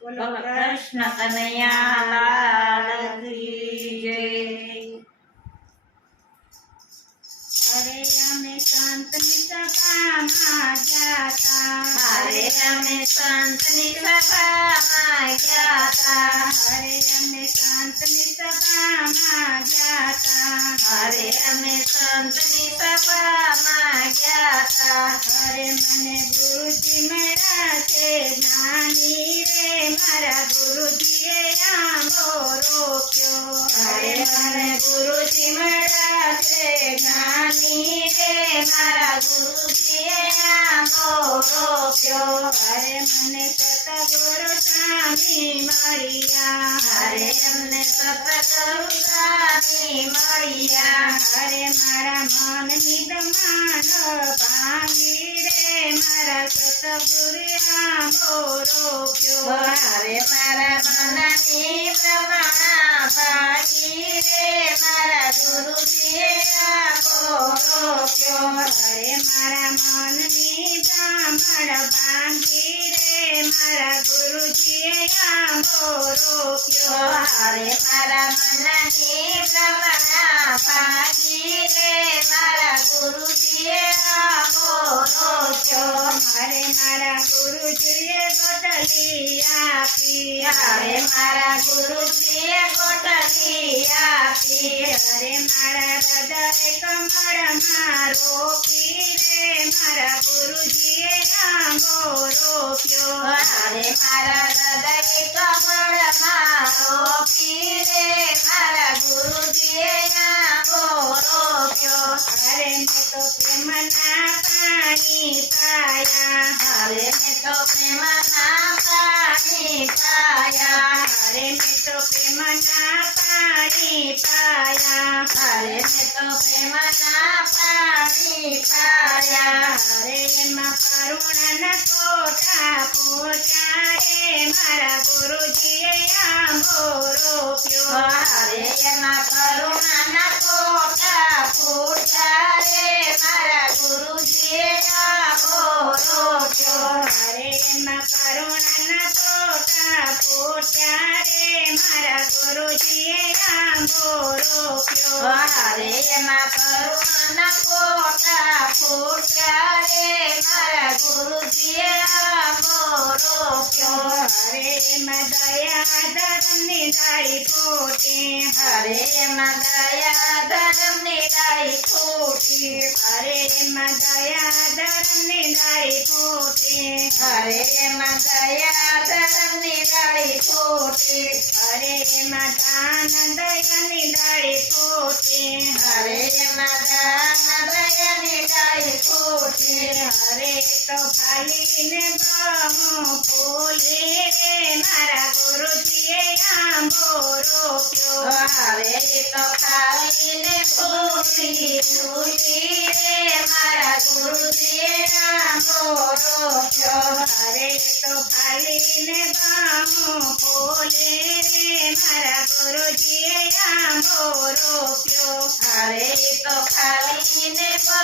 બોલો કૃષ્ણ કનૈયા લાલ કી જય। અરે અમે સંતની સભામાં ગયા તા, અરે અમે સંતની સભામાં ગયા તા, અરે અમે સંતની સભામાં ગયા તા, અરે અમે સંતની સભામાં ગયા તા, અરે મને ગુરુજી મળ્યા છે જ્ઞાની રે, મારા ગુરુજીએ આંબો રોપ્યો। અરે મને ગુરુજી મળ્યા છે જ્ઞાની રે, મારા ગુરુજીએ આંબો રોપ્યો। અરે મને સતગુરુ સ્વામી મળ્યા, અરે અમને સતગુરુ સ્વામી મળ્યા। અરે મારા મનની દમાન ભાંગી રે, મારા સતગુરુ આંબો રોપ્યો। અરે મારા મનની પ્રમાણા ભાગી રે, મારા ગુરુજીએ આંબો રોપ્યો। અરે મારા મનની બ્રાહ્મણ ભાંગી રે, મારા ગુરુજીએ આંબો રોપ્યો। અરે મારા મનની પ્રમાણા ભાગી રે, મારા ગુરુજીએ આંબો રોપ્યો। અરે મારા ગુરુજીએ ગોટલી આપી, અરે મારા ગુરુજીએ ગોટલી આપી, અરે મારા હૃદય કમળમાં રોપી રે, મારા ગુરુજીએ આંબો રોપ્યો। અરે મારા હૃદય કમળમાં રોપી રે, મારા ગુરુજીએ આંબો રોપ્યો। અરે મેં તો પ્રેમના પાણી પાયા, અરે મેં તો પ્રેમના પાણી પાયા, અરે મેં તો પ્રેમના પાણી પાયા, અરે મેં તો પ્રેમના પાણી પાયા। અરે એમાં કરુણાના કોઠા પહોંચ્યા રે, મારા ગુરુજીએ આંબો રોપ્યો। અરે એમાં કરુણાના કોઠા ફૂટ્યા રે, મારા ગુરુજીએ આંબો રોપ્યો। અરે એમાં કરુણાના કોઠા પહોંચ્યા રે, મારા ગુરુજીએ આંબો રોપ્યો। અરે એમાં કરુણાના કોઠા ફૂટ્યા રે, મારા ગુરુજીએ આંબો રોપ્યો। અરે એમાં દયા ધર્મની ડાળી ફૂટી, અરે એમાં દયા ધર્મની ડાળી ફૂટી, અરે એમાં દયા ધર્મની ડાળી ફૂટી, અરે એમાં દયા ધર્મની ડાળી ફૂટી, અરે એમાં દાન દયાની ડાળી ફૂટી, અરે એમાં દાન દયાની ડાળી ફૂટી, અરે તો ફાલીને બહુ ફૂલી રે, મારા ગુરુજીએ આંબો રોપ્યો। અરે તો ખાઈને ફૂટી ફૂટી રે, મારા ગુરુજીએ આંબો રોપ્યો। અરે તો ફાલીને બહુ ફૂલે રે, મારા ગુરુજીએ આંબો રોપ્યો। અરે તો ખાઈને બહુ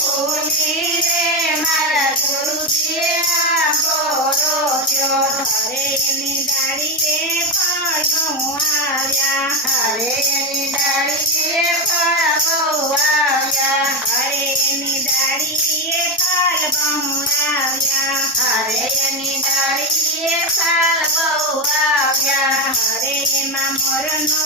ફૂટી રે, મારા ગુરુજીએ આંબો રોપ્યો। અરે એની ડાળીએ ફળ બહુ આવ્યા, અરે એની ડાળીએ ફળ બહુ આવ્યા, અરે એની ડાળીએ ફળ બહુ આવ્યા, અરે એની ડાળીએ ફળ બહુ આવ્યા, અરે એમાં મોરનો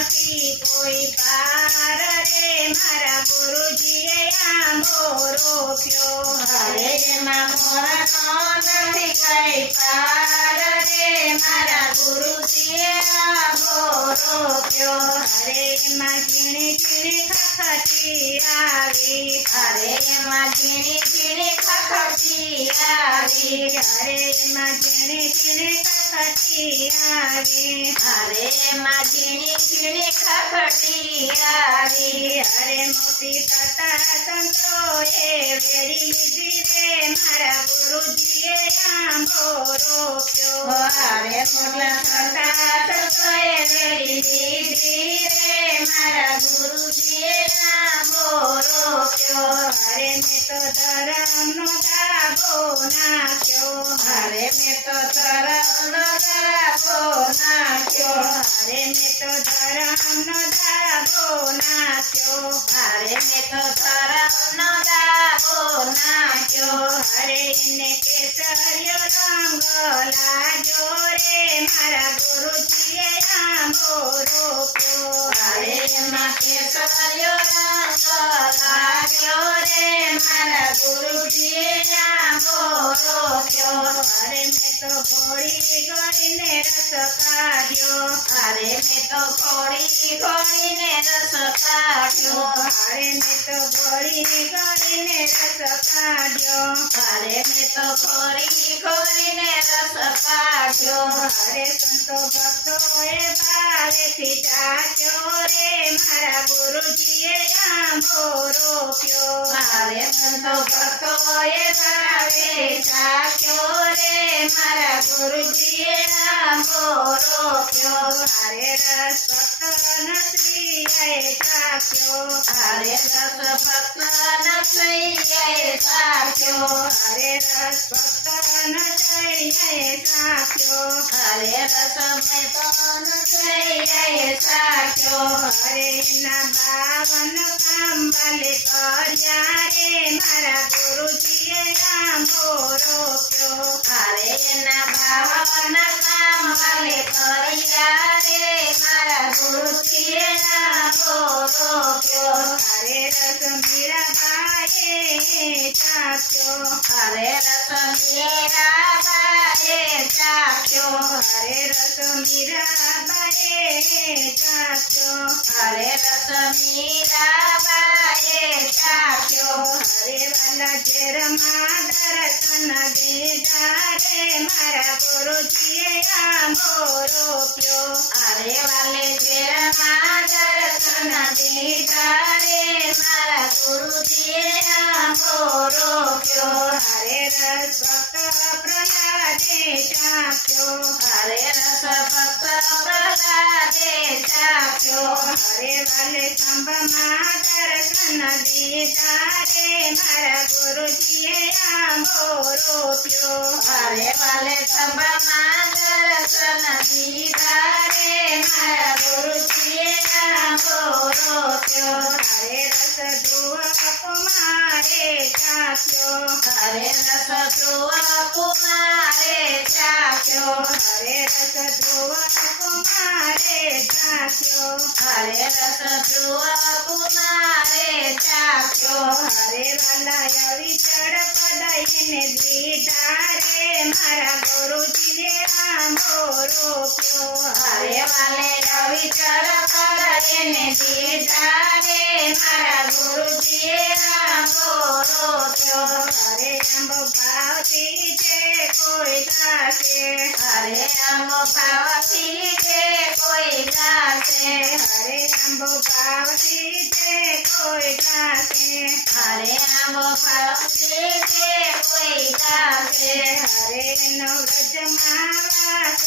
નથી કોઈ પાર રે, મારા ગુરુજીએ આંબો રોપ્યો। અરે એમાં મોરનો નથી કઈ પાર રે, મારા ગુરુજીએ આંબો રોપ્યો। અરે એમાં ઝીણી ઝીણી ખખટી આવી, અરે એમાં ઝીણી ઝીણી ખખડતી આવી, અરે એમાં ઝીણી ઝીણી ખખટી આવી, અરે એમાં ઝીણી ઝીણી ખખડતી આવી, અરે મોટી થતા સંતોએ વેરી લીધી રે, મારા ગુરુજીએ આંબો રોપ્યો। અરે મોટા થતા સંતોએ વેરી લીધી રે, મારા ગુરુજીએ ગુરુજીએ આંબો રોપ્યો. અરે મેં તો ધર્મનો ધાગો નાખ્યો. અરે મેં તો ધર્મનો ધાગો નાખ્યો. અરે મેં તો ધર્મનો ધાગો નાખ્યો. અરે મેં તો ધર્મનો ધાગો નાખ્યો. અરે એને કેસરિયો રંગ લાગ્યો રે મારા ગુરુજીએ આંબો રોપ્યો. અરે એમાં કેસરિયો રંગ લાગ્યો રે મારા ગુરુજીએ આંબો રોપ્યો. અરે મેં તો ઘોડી ઘોડીને રસ કાઢ્યો. અરે મેં તો ઘોડી ઘોડીને રસ કાઢ્યો. અરે મેં તો ઘોડી ઘોડીને રસ કાઢ્યો. અરે મેં તો ઘોડી ઘોડીને રસ કાઢ્યો. અરે સંતો ભક્તોએ ભારેથી ચાખ્યો રે મારા ગુરુજીએ આંબો રોપ્યો. મારે સંતો ભક્તોએ ભાવે ચાખ્યો રે મારા ગુરુજીએ આંબો રોપ્યો. અરે રસ ભક્તનો શ્રીએ ચાખ્યો. અરે રસ ભક્તનો શ્રીએ ચાખ્યો. અરે રસ ભક્તનો શ્રીએ ચાખ્યો. અરે રસ ભક્તનો શ્રીએ ચાખ્યો. અરે એના 52 કામ ભલે કર્યા રે મારા ગુરુજીએ આંબો રોપ્યો. અરે એના 52 કામ ભલે કર્યા રે મારા ગુરુજીએ આંબો રોપ્યો. અરે રસ મીરાબાઈએ ચાખ્યો. અરે રસ મીરાબાઈએ ચાખ્યો. અરે રસ મીરાબાઈએ ચાખ્યો. અરે રસ મીરાબાઈએ ચાખ્યો. અરે વાલા ઝેરમાં દર્શન દીધા રે મારા ગુરુજીએ આંબો રોપ્યો. અરે વાલે ઝેરમાં દર્શન દીધા રે મારા ગુરુજીએ આંબો રોપ્યો. અરે રસ ભક્ત પ્રહલાદે ચાખ્યો. અરે રસ ભક્ત પ્રહલાદે ચાખ્યો. અરે વાલે સ્તંભમાં દર્શન દીધા રે મારા ગુરુજીએ આંબો રોપ્યો. અરે વાલે સભામાં દર્શન દીધા રે મારા ગુરુજીએ આંબો રોપ્યો. અરે રસ ધ્રુવ કુમારે ચાખ્યો. અરે રસ ધ્રુવ કુમારે ચાખ્યો. અરે રસ ધ્રુવ કુમારે ચાખ્યો. અરે રસ ધ્રુવ કુમારે ચાખ્યો. અરે વાલા અવિચળ પદઈને દીધા રે મારા ગુરુજીએ આંબો રોપ્યો. અરે વાલે અવિચળ કરીને દીધા રે મારા ગુરુજીએ આંબો રોપ્યો. અરે આંબો ભાવથી જે કોઈ ગાશે. અરે આંબો ભાવથી જે કોઈ ગાશે. અરે આંબો ભાવથી જે કોઈ ગાશે. અરે આંબો ભાવથી જે કોઈ ગાશે. અરે નવરજમાં વાસ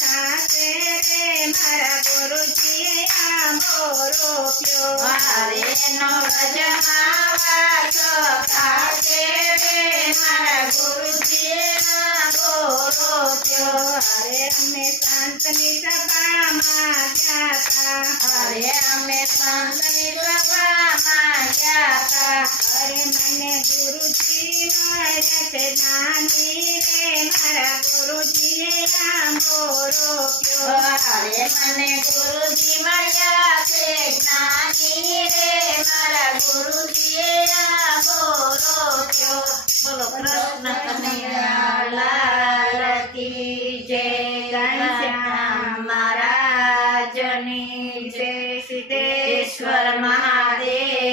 થાશે રે મારા ગુરુજીએ આંબો રોપ્યો. અરે નો રજમાં વાસો ખાશે રે મારા ગુરુજીએ આંબો રોપ્યો. અરે અમે સંતની સભામાં ગયા તા. અરે અમે સંતની સભામાં ગયા તા. અરે મને ગુરુજી મળ્યા છે નાની રે મારા ગુરુજીએ આંબો રોપ્યો. અરે મને ગુરુજી મળ્યા છે જ્ઞાની રે મારા ગુરુજીએ આંબો રોપ્યો. બોલો કૃષ્ણ કનૈયા લાલ કી જય. ઘનશ્યામ મહારાજની જય. સિદ્ધેશ્વર મહાદેવ